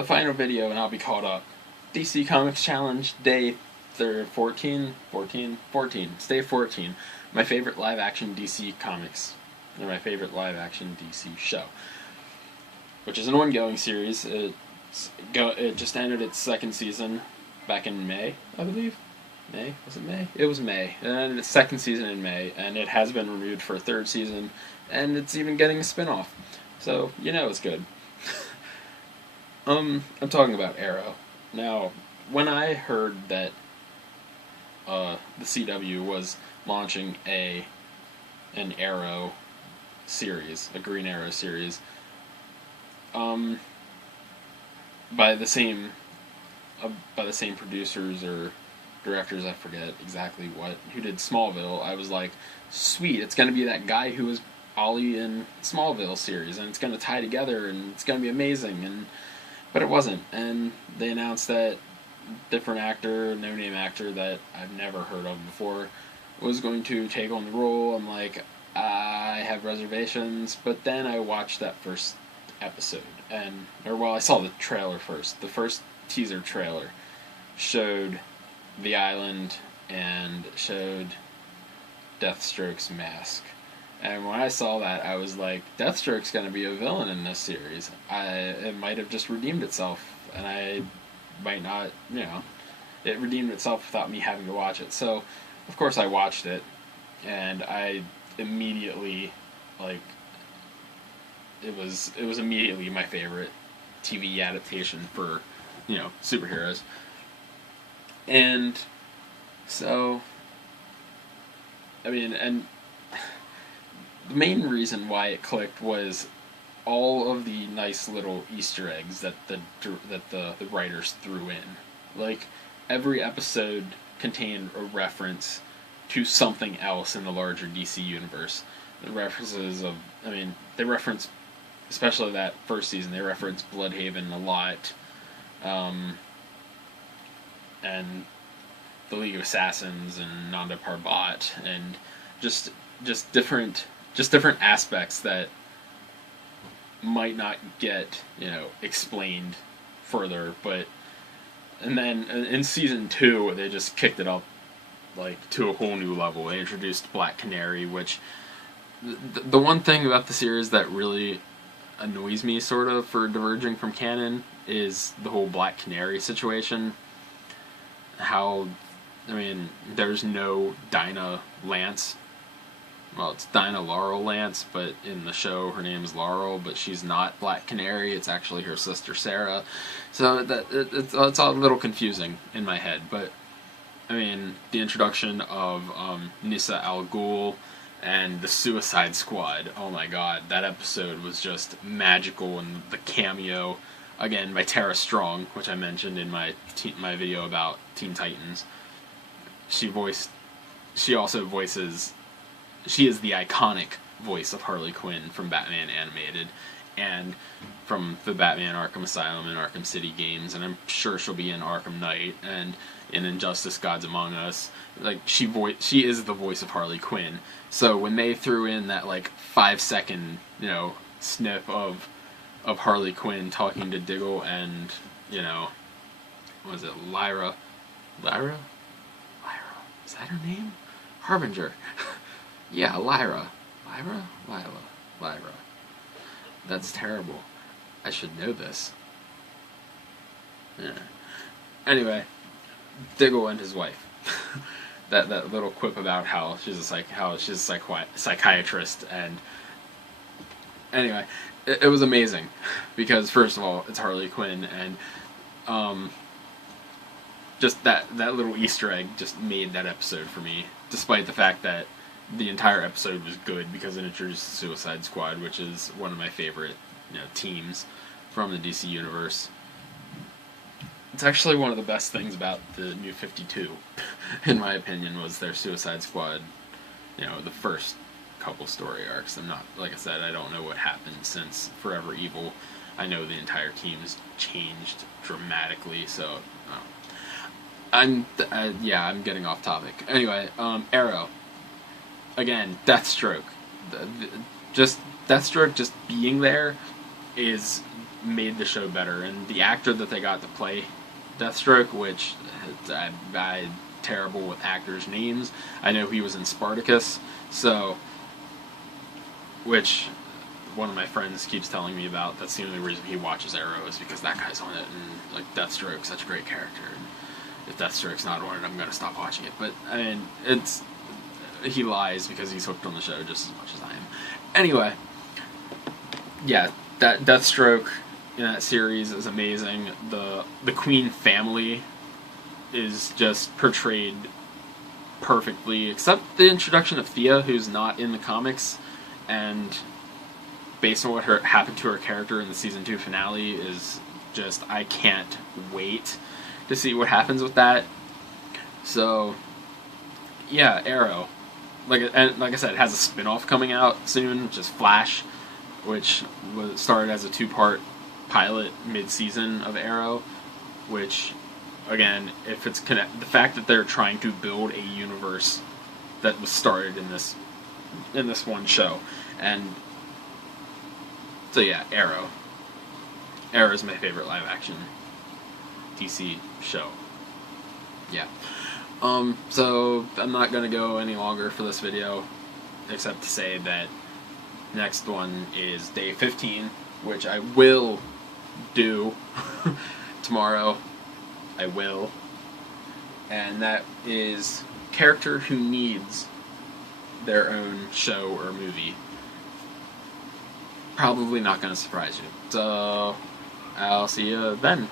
the final video, and I'll be caught up. DC Comics Challenge Day 14. It's Day 14. My favorite live-action DC comics. And my favorite live-action DC show. Which is an ongoing series. It just ended its second season back in May, I believe. May? Was it May? It was May. It ended its second season in May, and it has been renewed for a third season, and it's even getting a spin-off. So, you know it's good. I'm talking about Arrow. Now, when I heard that the CW was launching an Arrow series, a Green Arrow series, by the same producers or directors, I forget exactly who did Smallville, I was like, sweet, it's going to be that guy who was Ollie in Smallville series, and it's going to tie together, and it's going to be amazing, but it wasn't, and they announced that different actor, no-name actor that I've never heard of before, was going to take on the role. I'm like, I have reservations, but then I watched that first episode, I saw the trailer first. The first teaser trailer showed the island and showed Deathstroke's mask. And when I saw that, I was like, Deathstroke's going to be a villain in this series. It might have just redeemed itself, and I might not, it redeemed itself without me having to watch it. So, of course, I watched it, and I immediately, it was immediately my favorite TV adaptation for, superheroes. And so, and the main reason why it clicked was all of the nice little Easter eggs that the writers threw in. Like, every episode contained a reference to something else in the larger DC universe. The references of, they reference, especially that first season, they reference Bloodhaven a lot, and the League of Assassins and Nanda Parbat, and just different aspects that might not get, explained further, and then in season 2 they just kicked it up to a whole new level. They introduced Black Canary, which the one thing about the series that really annoys me sort of for diverging from canon is the whole Black Canary situation. How, there's no Dinah Lance. Well, it's Dinah Laurel Lance, but in the show her name's Laurel, but she's not Black Canary, it's actually her sister Sarah. So it's all a little confusing in my head, but the introduction of Nissa Al Ghul and the Suicide Squad, oh my god, that episode was just magical, and the cameo, again, by Tara Strong, which I mentioned in my video about Teen Titans. She is the iconic voice of Harley Quinn from Batman Animated and from the Batman Arkham Asylum and Arkham City games, and I'm sure she'll be in Arkham Knight and in Injustice Gods Among Us. She is the voice of Harley Quinn. So when they threw in that 5-second, snip of Harley Quinn talking to Diggle and, what was it, Lyra? Lyra? Is that her name? Harbinger. Yeah, Lyra. Lyra. That's terrible. I should know this. Yeah. Anyway, Diggle and his wife. that little quip about how she's a psychiatrist, and anyway, it was amazing because first of all, it's Harley Quinn, and just that little Easter egg just made that episode for me, despite the fact that the entire episode was good because it introduced the Suicide Squad, which is one of my favorite teams from the DC universe. It's actually one of the best things about the New 52, in my opinion, was their Suicide Squad, the first couple story arcs. I'm not, like I said, I don't know what happened since Forever Evil. I know the entire team's changed dramatically, so I'm getting off topic. Anyway, Arrow. Again, Deathstroke. Deathstroke just being there is made the show better. And the actor that they got to play Deathstroke, which I'm terrible with actors' names. I know he was in Spartacus, so, which one of my friends keeps telling me about. That's the only reason he watches Arrow, is because that guy's on it, and like Deathstroke's such a great character. And if Deathstroke's not on it, I'm gonna stop watching it. But I mean, he lies because he's hooked on the show just as much as I am. Anyway, yeah, that Deathstroke in that series is amazing. The Queen family is just portrayed perfectly, except the introduction of Thea, who's not in the comics, and based on what happened to her character in the season 2 finale is just, I can't wait to see what happens with that. So yeah, Arrow, like I said, it has a spin-off coming out soon, which is Flash, which started as a 2-part pilot mid-season of Arrow, which, again, if it's the fact that they're trying to build a universe that was started in this one show. And so yeah, Arrow is my favorite live action DC show. Yeah. So I'm not gonna go any longer for this video, except to say that next one is day 15, which I will do tomorrow. I will. And that is character who needs their own show or movie. Probably not going to surprise you. So I'll see you then.